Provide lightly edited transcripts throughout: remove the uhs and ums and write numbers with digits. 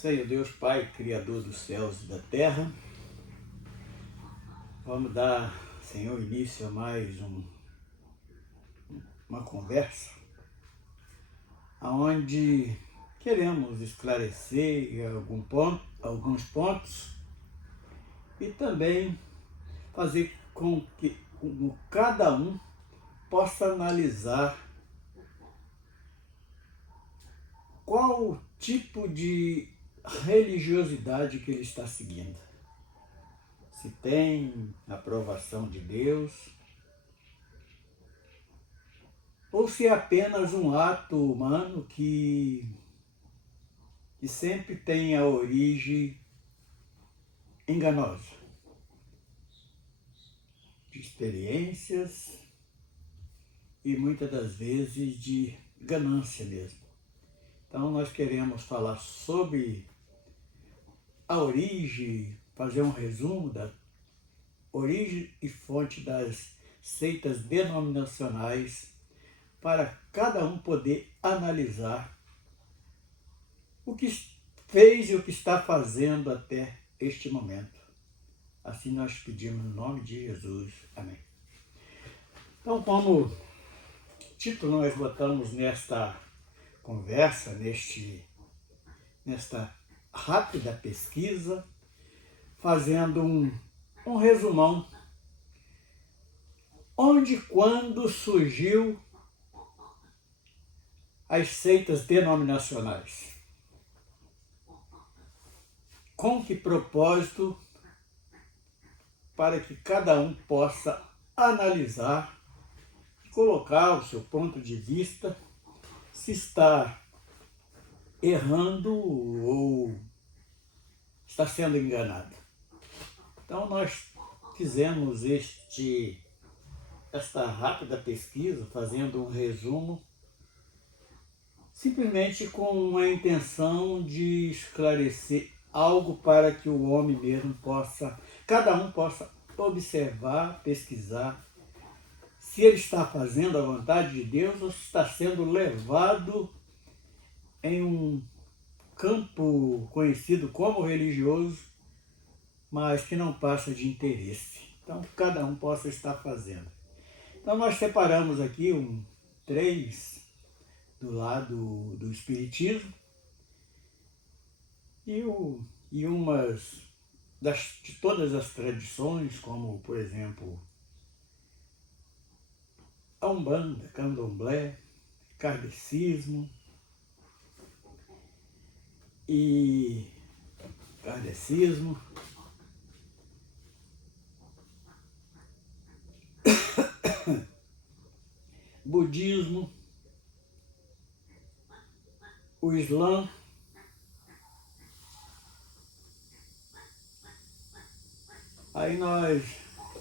Senhor Deus, Pai, Criador dos céus e da terra, vamos dar, Senhor, início a mais uma conversa, onde queremos esclarecer alguns pontos e também fazer com que cada um possa analisar qual o tipo de religiosidade que ele está seguindo. Se tem aprovação de Deus, ou se é apenas um ato humano que sempre tem a origem enganosa, de experiências e muitas das vezes de ganância mesmo. Então nós queremos falar sobre a origem, fazer um resumo da origem e fonte das seitas denominacionais para cada um poder analisar o que fez e o que está fazendo até este momento. Assim nós pedimos no nome de Jesus. Amém. Então, como título nós botamos nesta conversa, nesta rápida pesquisa, fazendo um resumão. Onde e quando surgiu as seitas denominacionais? Com que propósito? Para que cada um possa analisar e colocar o seu ponto de vista, se está errando ou está sendo enganado. Então nós fizemos esta rápida pesquisa, fazendo um resumo, simplesmente com a intenção de esclarecer algo para que o homem mesmo cada um possa observar, pesquisar, se ele está fazendo a vontade de Deus ou se está sendo levado em um campo conhecido como religioso, mas que não passa de interesse. Então, cada um possa estar fazendo. Então, nós separamos aqui três do lado do Espiritismo e umas de todas as tradições, como, por exemplo, a Umbanda, Candomblé, Kardecismo Budismo, o Islã, aí nós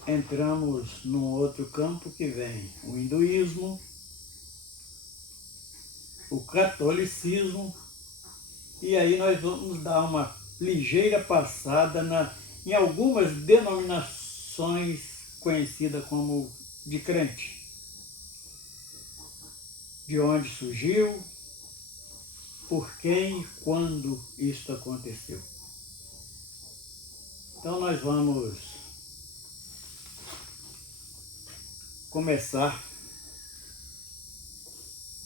entramos num outro campo que vem o hinduísmo, o catolicismo, e aí nós vamos dar uma ligeira passada em algumas denominações conhecidas como de crente. De onde surgiu, por quem e quando isso aconteceu. Então nós vamos começar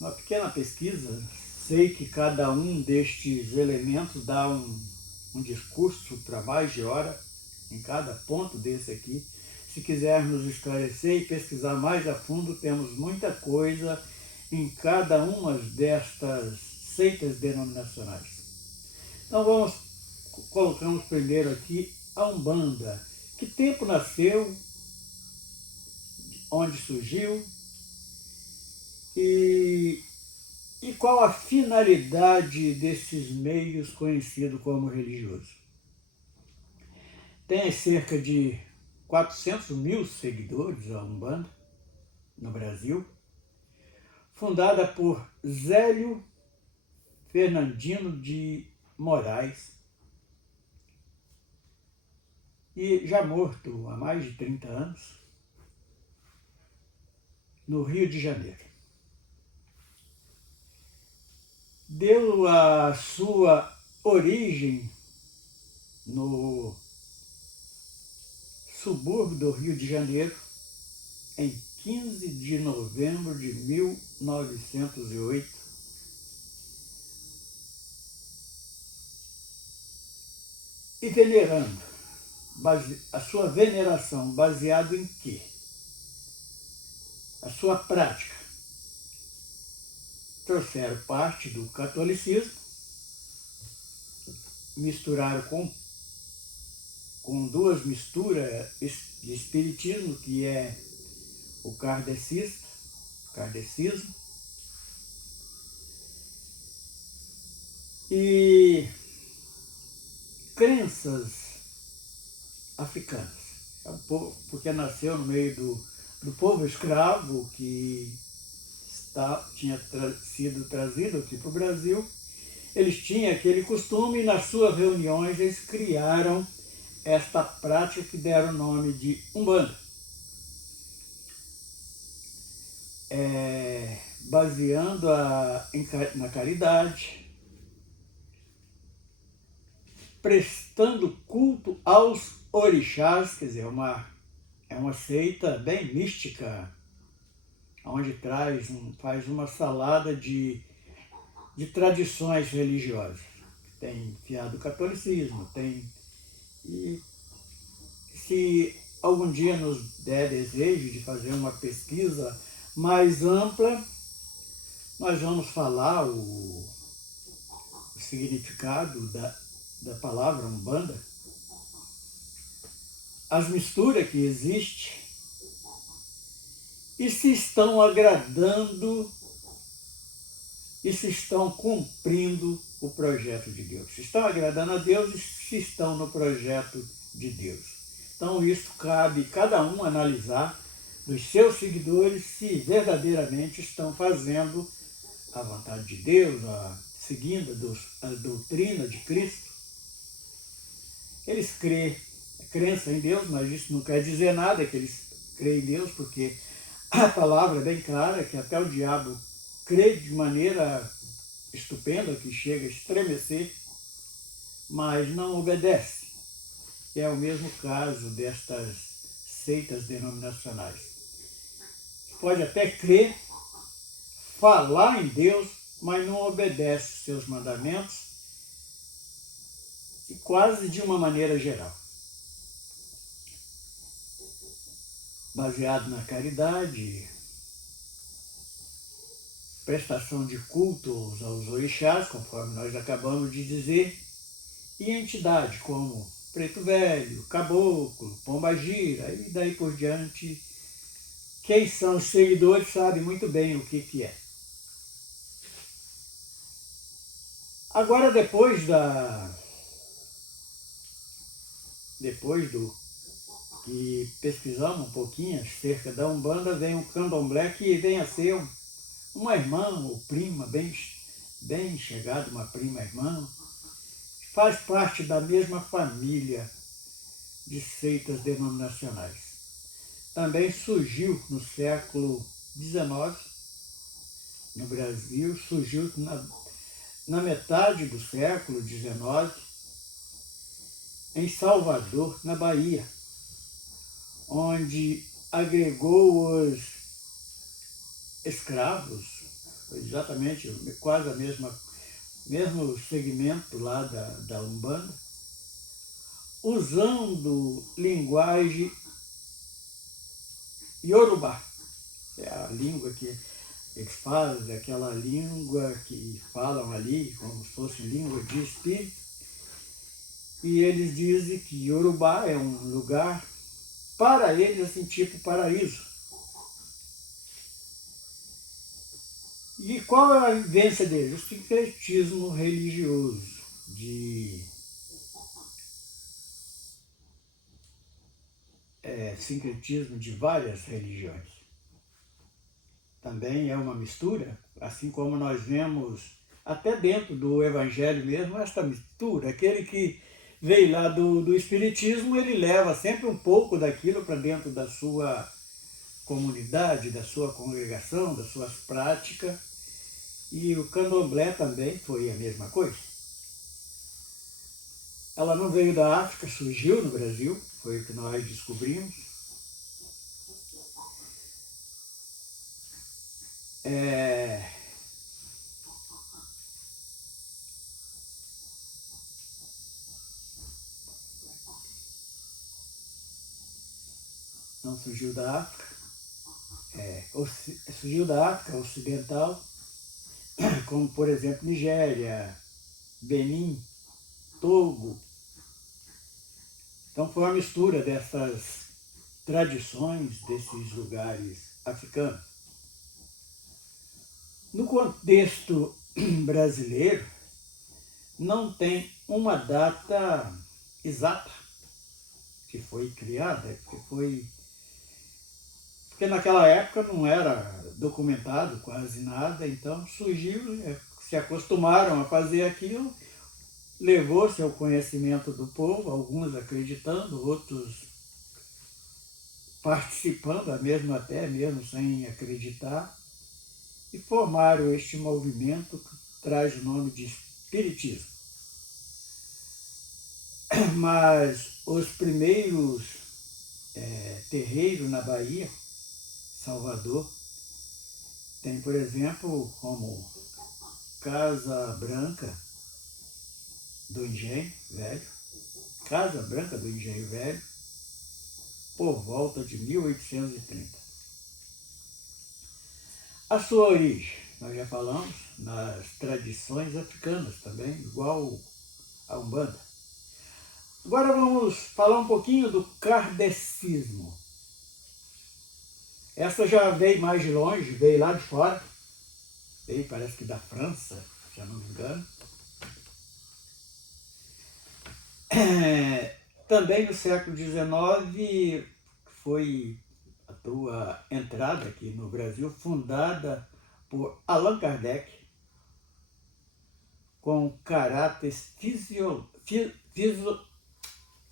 uma pequena pesquisa. Sei que cada um destes elementos dá um discurso para mais de hora em cada ponto desse aqui. Se quisermos esclarecer e pesquisar mais a fundo, temos muita coisa em cada uma destas seitas denominacionais. Então colocamos primeiro aqui a Umbanda. Que tempo nasceu? Onde surgiu? E qual a finalidade desses meios conhecidos como religioso? Tem cerca de 400 mil seguidores a Umbanda no Brasil, fundada por Zélio Fernandino de Moraes, e já morto há mais de 30 anos, no Rio de Janeiro. Deu a sua origem no subúrbio do Rio de Janeiro, em 15 de novembro de 1908, e venerando, a sua veneração baseado em quê? A sua prática. Trouxeram parte do catolicismo, misturaram com duas misturas de espiritismo, que é o kardecismo, e crenças africanas. É um povo, porque nasceu no meio do povo escravo que tinha sido trazido aqui para o Brasil. Eles tinham aquele costume e nas suas reuniões eles criaram esta prática que deram o nome de Umbanda. Baseando na caridade, prestando culto aos orixás, quer dizer, é uma seita bem mística, onde faz uma salada de tradições religiosas. Tem fiado catolicismo, e se algum dia nos der desejo de fazer uma pesquisa mais ampla, nós vamos falar o significado da palavra Umbanda, as misturas que existem, e se estão agradando e se estão cumprindo o projeto de Deus. Se estão agradando a Deus e se estão no projeto de Deus. Então isso cabe cada um analisar dos seus seguidores se verdadeiramente estão fazendo a vontade de Deus, seguindo a doutrina de Cristo. Eles crença em Deus, mas isso não quer dizer nada que eles creem em Deus, porque a palavra é bem clara que até o diabo crê de maneira estupenda, que chega a estremecer, mas não obedece. É o mesmo caso destas seitas denominacionais. Pode até crer, falar em Deus, mas não obedece seus mandamentos, e quase de uma maneira geral. Baseado na caridade, prestação de culto aos orixás, conforme nós acabamos de dizer, e entidades como Preto Velho, Caboclo, Pombagira e daí por diante. Quem são os seguidores sabe muito bem o que é. Agora, depois do que pesquisamos um pouquinho acerca da Umbanda, vem o Candomblé, que vem a ser uma irmã ou prima, bem chegada, uma prima-irmã, faz parte da mesma família de seitas denominacionais. Também surgiu no século XIX, no Brasil, surgiu na metade do século XIX, em Salvador, na Bahia, onde agregou os escravos, exatamente quase mesmo segmento lá da Umbanda, usando linguagem Yorubá. É a língua que eles falam, aquela língua que falam ali, como se fosse língua de espírito. E eles dizem que Yorubá é um lugar, para eles, assim, tipo paraíso. E qual é a vivência deles? O sincretismo religioso, sincretismo de várias religiões. Também é uma mistura, assim como nós vemos até dentro do Evangelho mesmo, esta mistura. Aquele que veio lá do Espiritismo, ele leva sempre um pouco daquilo para dentro da sua comunidade, da sua congregação, das suas práticas. E o Candomblé também foi a mesma coisa. Ela não veio da África, surgiu no Brasil, foi o que nós descobrimos. Não surgiu da África, surgiu da África Ocidental, como por exemplo Nigéria, Benin, Togo. Então foi uma mistura dessas tradições desses lugares africanos. No contexto brasileiro, não tem uma data exata que foi criada, porque naquela época não era documentado quase nada, então surgiu, se acostumaram a fazer aquilo, levou-se ao conhecimento do povo, alguns acreditando, outros participando, até mesmo sem acreditar, e formaram este movimento que traz o nome de Espiritismo. Mas os primeiros terreiros na Bahia, Salvador, tem, por exemplo, como Casa Branca do Engenho Velho, Casa Branca do Engenho Velho, por volta de 1830. A sua origem, nós já falamos, nas tradições africanas também, igual a Umbanda. Agora vamos falar um pouquinho do kardecismo. Essa já veio mais de longe, veio lá de fora, veio parece que da França, se eu não me engano. Também no século XIX foi a tua entrada aqui no Brasil, fundada por Allan Kardec, com caráter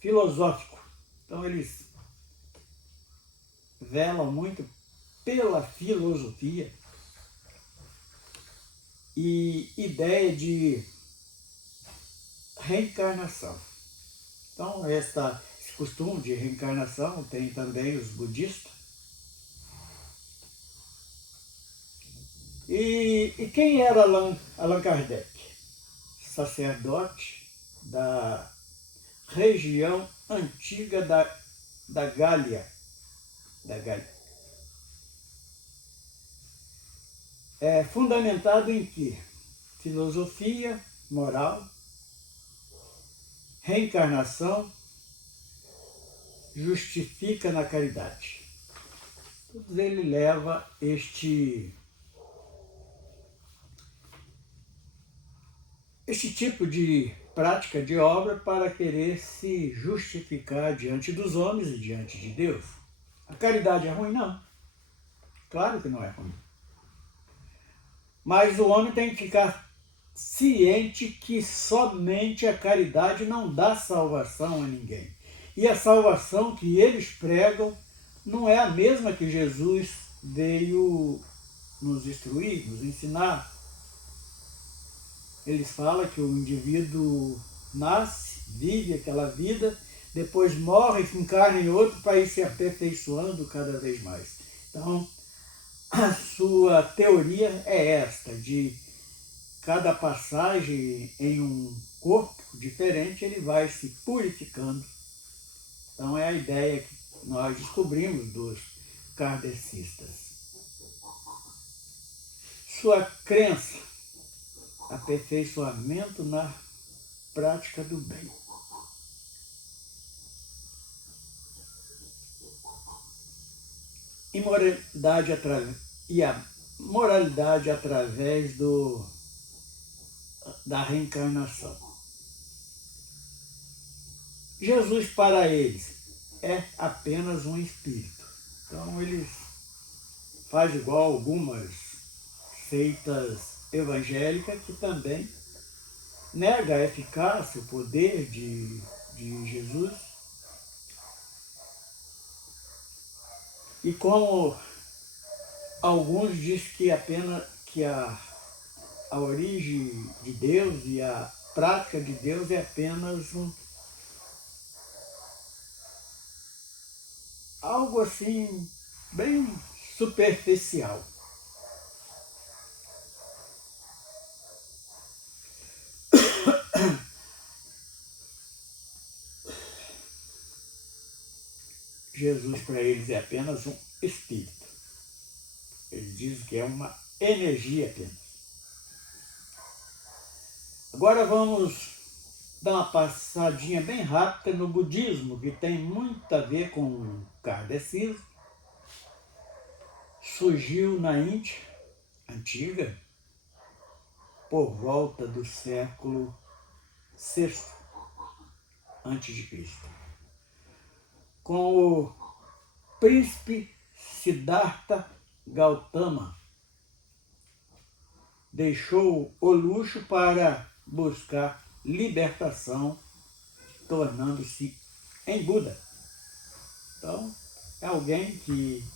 filosófico. Então eles velam muito pela filosofia e ideia de reencarnação. Então esse costume de reencarnação tem também os budistas. E quem era Allan Kardec? Sacerdote da região antiga da Gália. É fundamentado em quê? Filosofia, moral, reencarnação, justifica na caridade. Tudo ele leva este tipo de prática de obra para querer se justificar diante dos homens e diante de Deus. A caridade é ruim? Não. Claro que não é ruim. Mas o homem tem que ficar ciente que somente a caridade não dá salvação a ninguém. E a salvação que eles pregam não é a mesma que Jesus veio nos instruir, nos ensinar. Eles falam que o indivíduo nasce, vive aquela vida, depois morre, encarna em outro para ir se aperfeiçoando cada vez mais. Então, a sua teoria é esta, de cada passagem em um corpo diferente, ele vai se purificando. Então, é a ideia que nós descobrimos dos kardecistas. Sua crença, aperfeiçoamento na prática do bem. E a moralidade através da reencarnação. Jesus, para eles, é apenas um espírito. Então, eles fazem igual algumas seitas evangélicas que também nega a eficácia, o poder de Jesus. E como alguns dizem que apenas que a origem de Deus e a prática de Deus é apenas algo assim, bem superficial. Jesus para eles é apenas um espírito. Eles dizem que é uma energia apenas. Agora vamos dar uma passadinha bem rápida no budismo, que tem muito a ver com o kardecismo. Surgiu na Índia antiga por volta do século VI a.C., com o príncipe Siddhartha Gautama. Deixou o luxo para buscar libertação, tornando-se em Buda. Então, é alguém que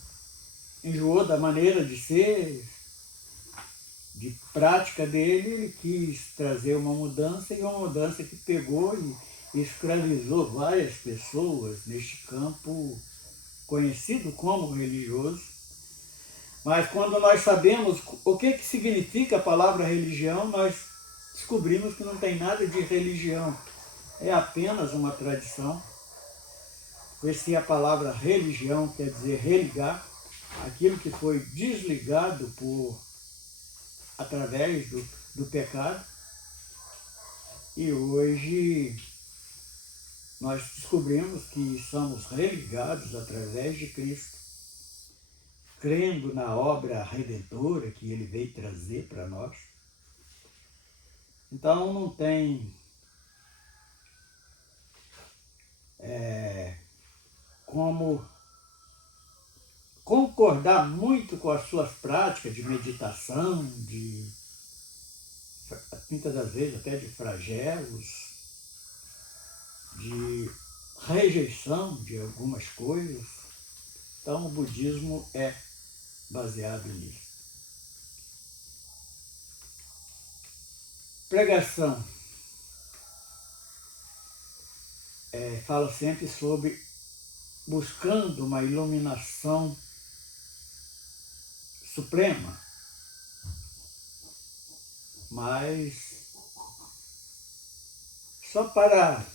enjoou da maneira de ser, de prática dele, ele quis trazer uma mudança, e uma mudança que pegou e escravizou várias pessoas neste campo conhecido como religioso. Mas quando nós sabemos o que significa a palavra religião, nós descobrimos que não tem nada de religião. É apenas uma tradição. Pois se a palavra religião quer dizer religar, aquilo que foi desligado através do pecado. E hoje nós descobrimos que somos religados através de Cristo, crendo na obra redentora que Ele veio trazer para nós. Então não tem como concordar muito com as suas práticas de meditação, muitas das vezes até de flagelos, de rejeição de algumas coisas. Então o budismo é baseado nisso. Pregação fala sempre sobre buscando uma iluminação suprema, mas só para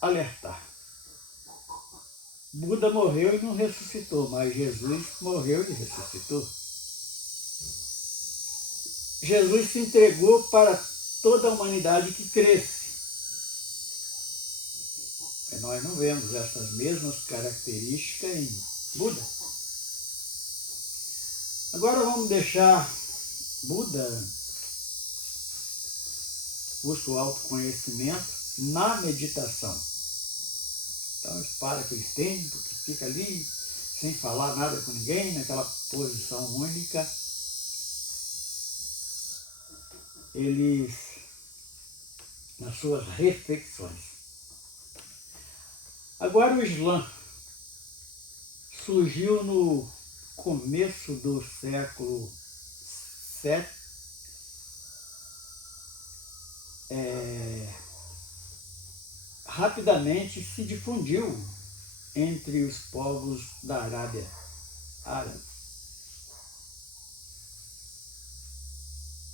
alertar. Buda morreu e não ressuscitou, mas Jesus morreu e ressuscitou. Jesus se entregou para toda a humanidade que cresce. E nós não vemos essas mesmas características em Buda. Agora vamos deixar Buda, busca o autoconhecimento na meditação. Então eles param aquele tempo que fica ali sem falar nada com ninguém, naquela posição única. Eles, nas suas reflexões. Agora o Islã surgiu no começo do século VII, rapidamente se difundiu entre os povos da Arábia Árabe.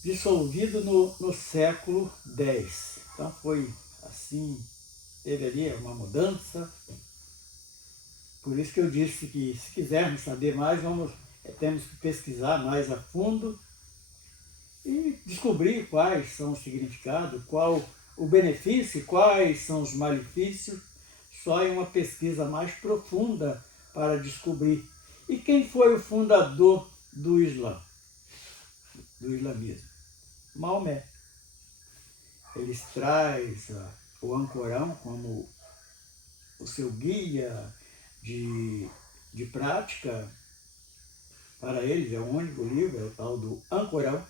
Dissolvido no século X. Então foi assim, teve ali uma mudança. Por isso que eu disse que se quisermos saber mais, temos que pesquisar mais a fundo e descobrir quais são os significados, qual o benefício, quais são os malefícios, só em uma pesquisa mais profunda para descobrir. E quem foi o fundador do Islã, do islamismo? Maomé. Eles trazem o Ancorão como o seu guia de prática. Para eles é o único livro, é o tal do Ancorão.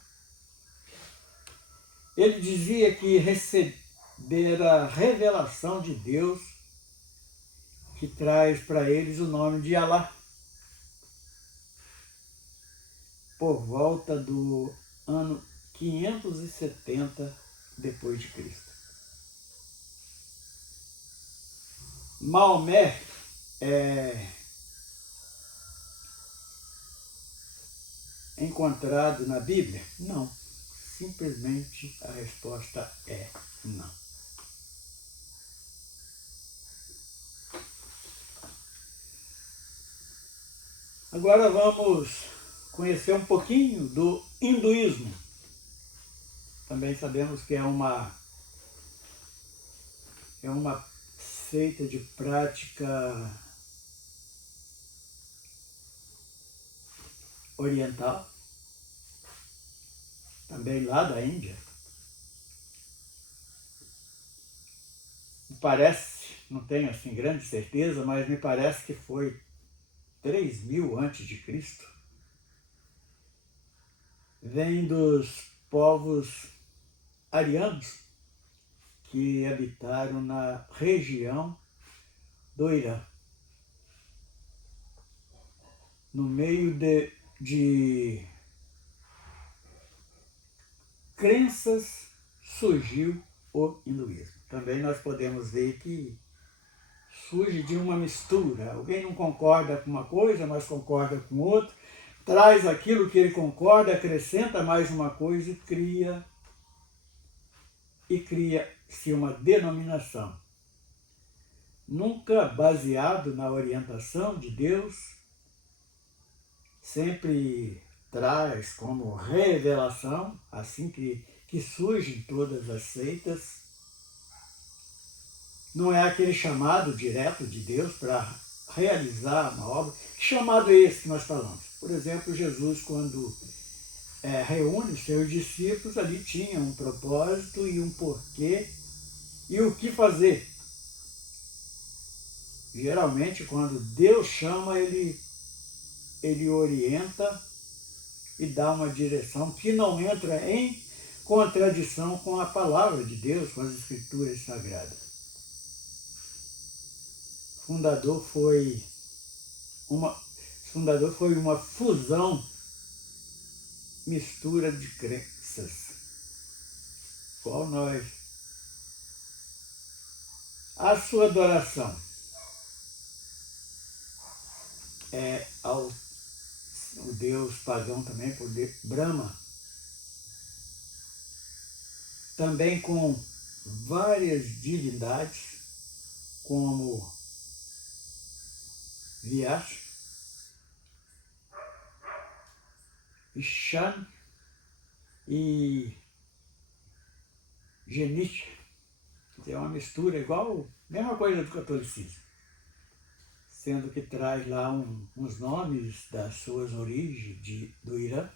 Ele dizia que recebera a revelação de Deus, que traz para eles o nome de Alá, por volta do ano 570 depois de Cristo. Maomé é encontrado na Bíblia? Não. Simplesmente a resposta é não. Agora vamos conhecer um pouquinho do hinduísmo. Também sabemos que é uma seita de prática oriental, também lá da Índia. Me parece, não tenho assim grande certeza, mas me parece que foi 3000 antes de Cristo. Vem dos povos arianos que habitaram na região do Irã. No meio de crenças surgiu o hinduísmo. Também nós podemos ver que surge de uma mistura. Alguém não concorda com uma coisa, mas concorda com outra, traz aquilo que ele concorda, acrescenta mais uma coisa e cria-se uma denominação. Nunca baseado na orientação de Deus, sempre traz como revelação, assim que surgem todas as seitas. Não é aquele chamado direto de Deus para realizar uma obra. Que chamado é esse que nós falamos? Por exemplo, Jesus, quando reúne os seus discípulos, ali tinha um propósito e um porquê e o que fazer. Geralmente, quando Deus chama, ele orienta e dá uma direção que não entra em contradição com a palavra de Deus, com as Escrituras Sagradas. O fundador foi uma fusão, mistura de crenças, qual nós. A sua adoração é ao o deus pagão também, por Brahma, também com várias divindades, como Vyas, Ishan e Genit. É uma mistura igual, mesma coisa do catolicismo, sendo que traz lá uns nomes das suas origens do Irã.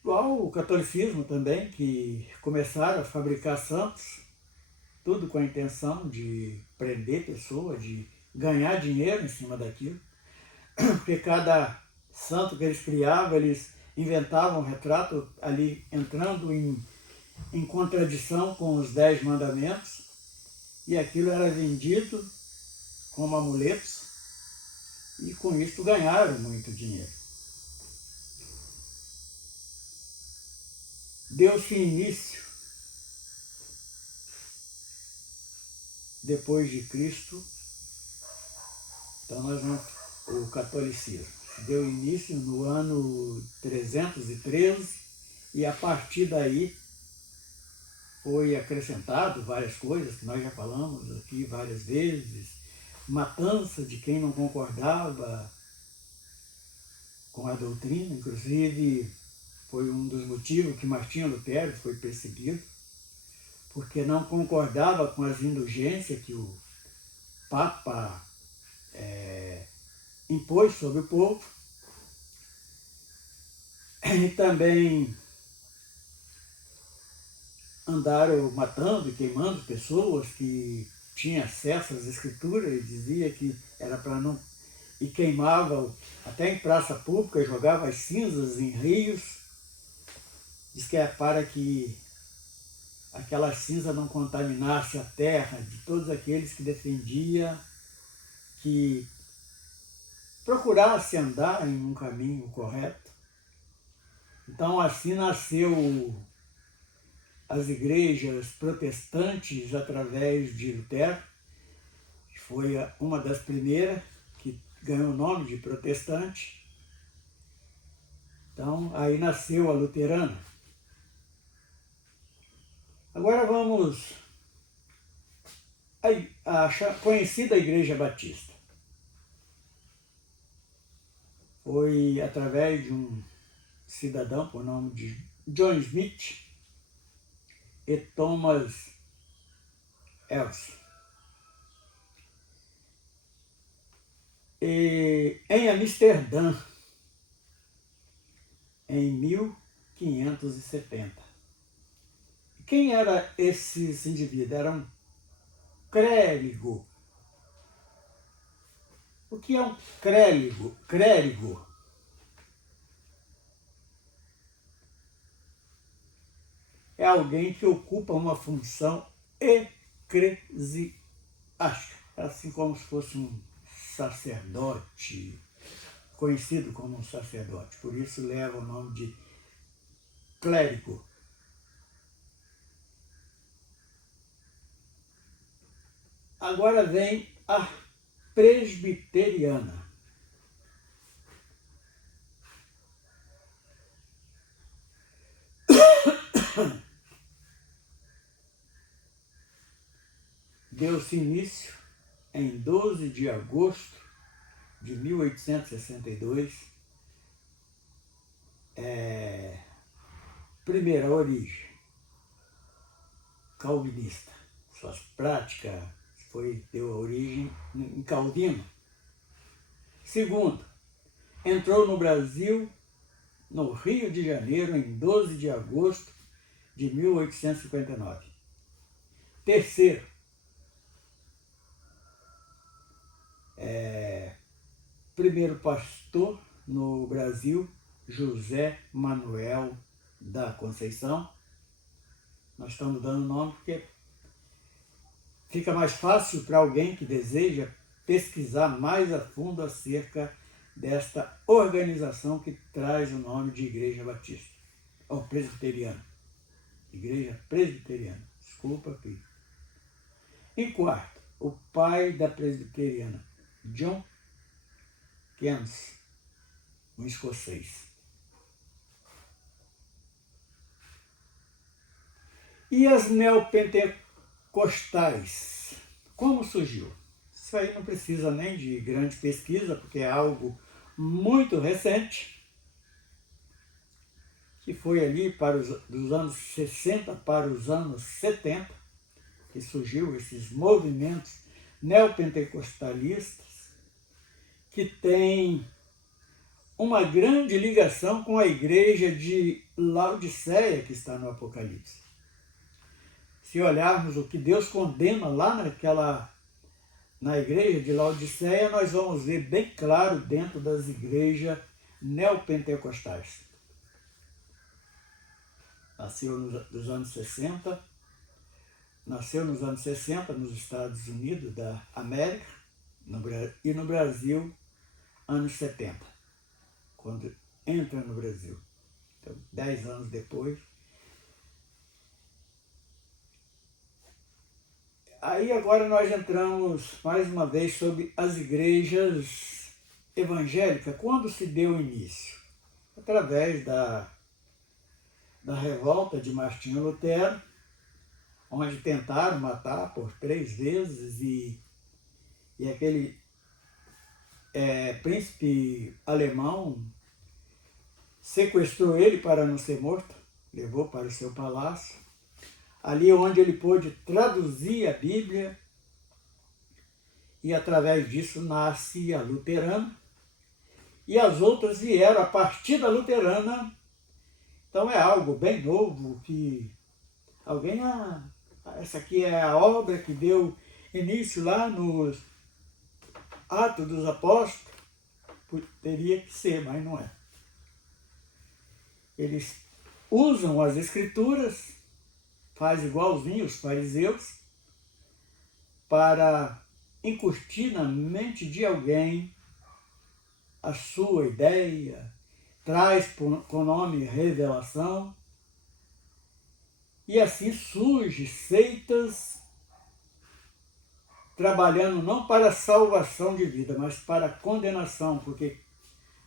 Igual o catolicismo também, que começaram a fabricar santos, tudo com a intenção de prender pessoas, de ganhar dinheiro em cima daquilo, porque cada santo que eles criavam, eles inventavam um retrato ali entrando em contradição com os 10 mandamentos, e aquilo era vendido como amuletos, e com isso ganharam muito dinheiro. Deu-se início, depois de Cristo, então nós vamos, o catolicismo deu início no ano 313, e a partir daí foi acrescentado várias coisas que nós já falamos aqui várias vezes, matança de quem não concordava com a doutrina, inclusive foi um dos motivos que Martinho Lutero foi perseguido, porque não concordava com as indulgências que o Papa impôs sobre o povo. E também andaram matando e queimando pessoas que tinham acesso às escrituras, e dizia que era para não... E queimava até em praça pública, jogava as cinzas em rios. Diz que é para que aquela cinza não contaminasse a terra de todos aqueles que defendia que procurasse andar em um caminho correto. Então assim nasceu as igrejas protestantes através de Lutero, que foi uma das primeiras que ganhou o nome de protestante. Então, aí nasceu a luterana. Agora vamos à conhecida Igreja Batista. Foi através de um cidadão por nome de John Smith e Thomas Ellis. E em Amsterdã, em 1570. Quem era esse indivíduo? Era um clérigo. O que é um clérigo? Clérigo é alguém que ocupa uma função eclesiástica, assim como se fosse um sacerdote, conhecido como um sacerdote. Por isso leva o nome de clérigo. Agora vem a presbiteriana. Deu-se início em 12 de agosto de 1862. Primeira origem, calvinista. Suas práticas deu origem em Calvino. Segundo, entrou no Brasil, no Rio de Janeiro, em 12 de agosto de 1859. Terceiro, primeiro pastor no Brasil, José Manuel da Conceição. Nós estamos dando nome porque fica mais fácil para alguém que deseja pesquisar mais a fundo acerca desta organização que traz o nome de Igreja Batista, ou Presbiteriana. Igreja Presbiteriana. Desculpa aqui. Em quarto, o pai da Presbiteriana, John Keynes, um escocês. E as neopentecostais, como surgiu? Isso aí não precisa nem de grande pesquisa, porque é algo muito recente, que foi ali dos anos 60 para os anos 70, que surgiu esses movimentos neopentecostalistas, que tem uma grande ligação com a igreja de Laodiceia, que está no Apocalipse. Se olharmos o que Deus condena lá na igreja de Laodiceia, nós vamos ver bem claro dentro das igrejas neopentecostais. Nasceu nos anos 60 nos Estados Unidos da América e no Brasil, anos 70, quando entra no Brasil. Então, 10 anos depois. Aí agora nós entramos mais uma vez sobre as igrejas evangélicas. Quando se deu início? Através da revolta de Martinho Lutero, onde tentaram matar por 3 vezes e aquele príncipe alemão sequestrou ele para não ser morto, levou para o seu palácio, ali onde ele pôde traduzir a Bíblia, e através disso nasce a luterana, e as outras vieram a partir da luterana. Então é algo bem novo, que alguém, essa aqui é a obra que deu início lá nos Atos dos Apóstolos. Teria que ser, mas não é. Eles usam as Escrituras, faz igualzinho os fariseus, para incutir na mente de alguém a sua ideia, traz com o nome revelação, E assim surgem seitas trabalhando não para a salvação de vida, mas para a condenação, porque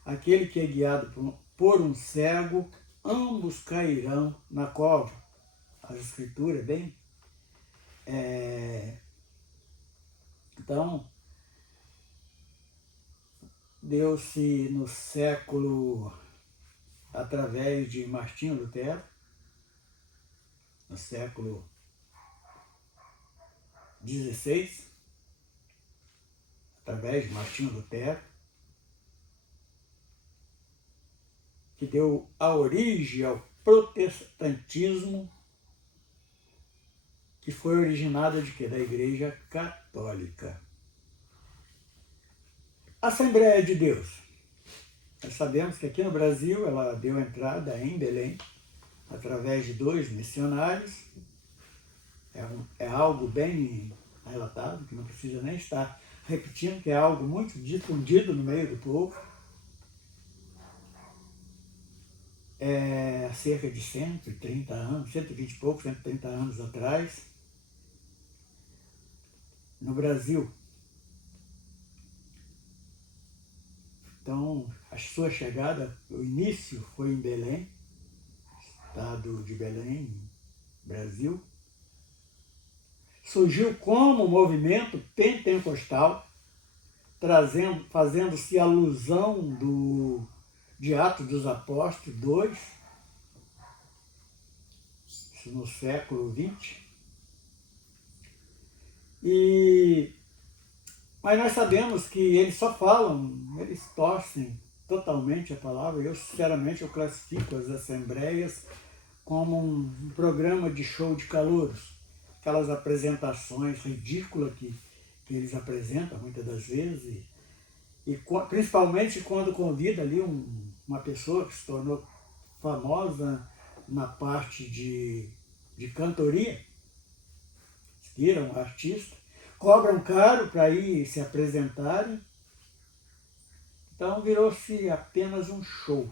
aquele que é guiado por um cego, ambos cairão na cova. As Escrituras, bem. Então, deu-se no século, através de Martinho Lutero, no século XVI, através de Martinho Lutero, que deu a origem ao protestantismo, que foi originado de quê? Da Igreja Católica. Assembleia de Deus. Nós sabemos que aqui no Brasil ela deu entrada em Belém, através de 2 missionários. É algo bem relatado, que não precisa nem estar repetindo, que é algo muito difundido no meio do povo. Cerca de 130 anos, 120 e poucos, 130 anos atrás, no Brasil. Então, a sua chegada, o início foi em Belém, estado de Belém, Brasil. Surgiu como movimento pentecostal, fazendo-se alusão de Atos dos Apóstolos 2, no século XX. Mas nós sabemos que eles só falam, eles torcem totalmente a palavra. Eu, sinceramente, eu classifico as assembleias como um programa de show de calouros. Aquelas apresentações ridículas que eles apresentam muitas das vezes, e principalmente quando convida ali uma pessoa que se tornou famosa na parte de cantoria, viram um artista, cobram caro para ir se apresentarem. Então virou-se apenas um show.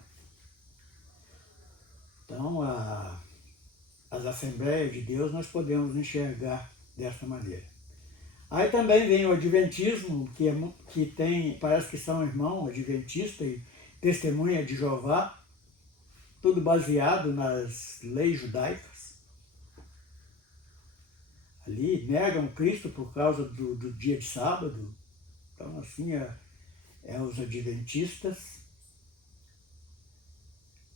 Então as Assembleias de Deus nós podemos enxergar desta maneira. Aí também vem o Adventismo, que tem, parece que são irmãos, Adventista e Testemunha de Jeová, tudo baseado nas leis judaicas. Ali negam Cristo por causa do dia de sábado. Então, assim, os adventistas.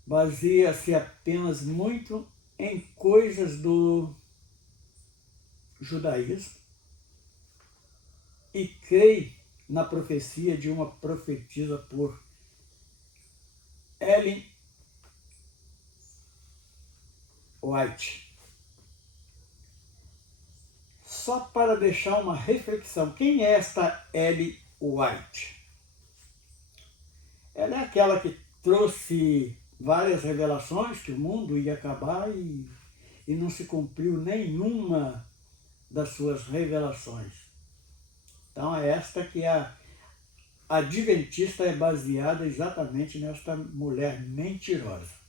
Baseia-se apenas muito em coisas do judaísmo e crê na profecia de uma profetisa por Ellen White. Só para deixar uma reflexão, quem é esta Ellen White? Ela é aquela que trouxe várias revelações que o mundo ia acabar e não se cumpriu nenhuma das suas revelações. Então é esta que a adventista é baseada exatamente nesta mulher mentirosa.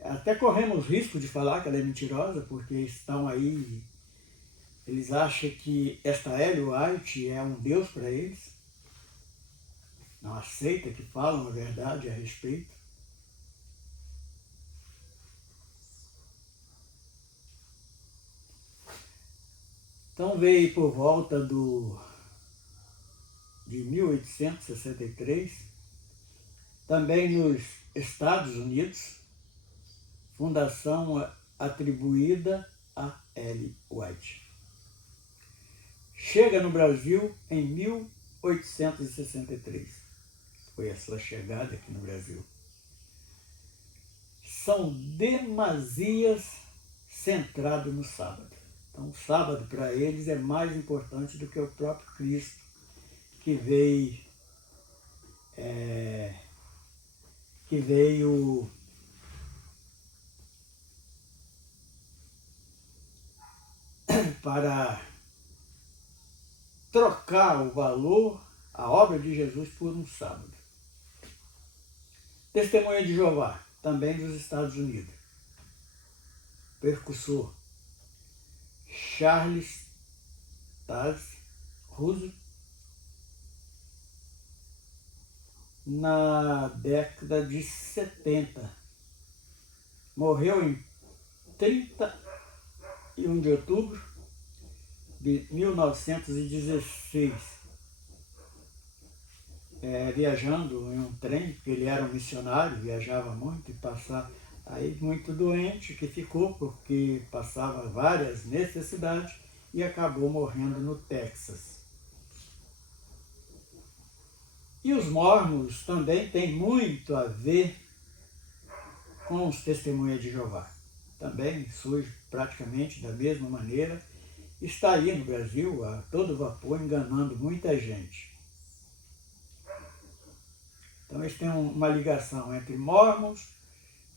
Até corremos risco de falar que ela é mentirosa, porque estão aí, eles acham que esta Ellen White é um Deus para eles, não aceita que falam a verdade a respeito. Então veio por volta de 1863, também nos Estados Unidos, fundação atribuída a Ellen White. Chega no Brasil em 1863. Foi a sua chegada aqui no Brasil. São demasias centrados no sábado. Então, o sábado para eles é mais importante do que o próprio Cristo, que veio para trocar o valor, a obra de Jesus por um sábado. Testemunha de Jeová, também dos Estados Unidos. percussor Charles Taze Russell, na década de 70. Morreu em 31 de outubro de 1916, viajando em um trem, porque ele era um missionário, viajava muito e passava aí muito doente, que ficou porque passava várias necessidades e acabou morrendo no Texas. E os mormons também têm muito a ver com os testemunhas de Jeová. Também surge praticamente da mesma maneira. Está aí no Brasil a todo vapor, enganando muita gente. Então eles têm uma ligação entre mormons,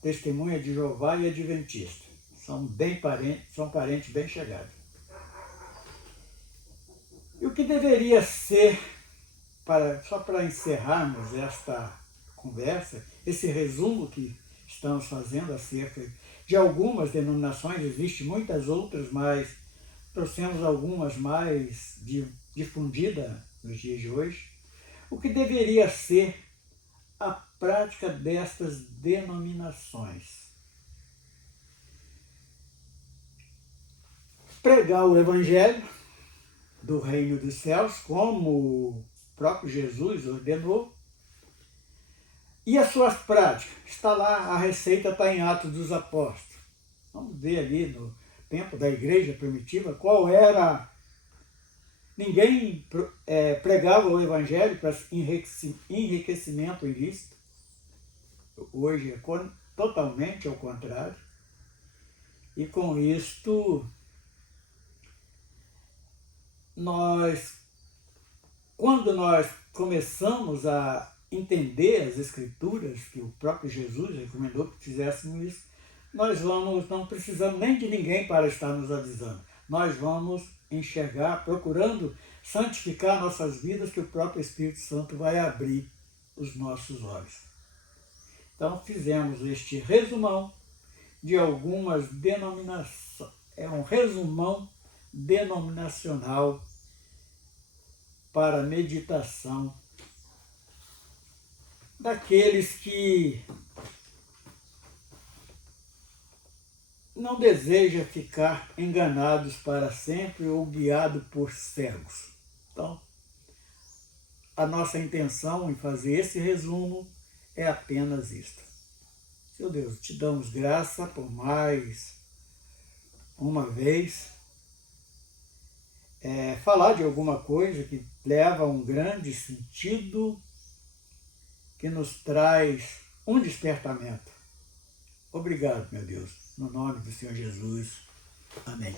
testemunha de Jeová e adventista. São parentes bem chegados. E o que deveria ser, só para encerrarmos esta conversa, esse resumo que estamos fazendo acerca de algumas denominações, existem muitas outras, mas trouxemos algumas mais difundidas nos dias de hoje. O que deveria ser a prática destas denominações? Pregar o Evangelho do Reino dos Céus, como o próprio Jesus ordenou, e as suas práticas. Está lá, a receita está em Atos dos Apóstolos. Vamos ver ali no tempo da igreja primitiva qual era. Ninguém pregava o Evangelho para enriquecimento ilícito. Hoje é totalmente ao contrário. E com isto, quando nós começamos a entender as Escrituras, que o próprio Jesus recomendou que fizéssemos isso, nós não precisamos nem de ninguém para estar nos avisando. Nós vamos enxergar, procurando santificar nossas vidas, que o próprio Espírito Santo vai abrir os nossos olhos. Então fizemos este resumão de algumas denominações. É um resumão denominacional para meditação daqueles que não desejam ficar enganados para sempre ou guiados por cegos. Então, a nossa intenção em fazer esse resumo é apenas isto. Seu Deus, te damos graça por mais uma vez falar de alguma coisa que leva a um grande sentido, que nos traz um despertamento. Obrigado, meu Deus. No nome do Senhor Jesus. Amém.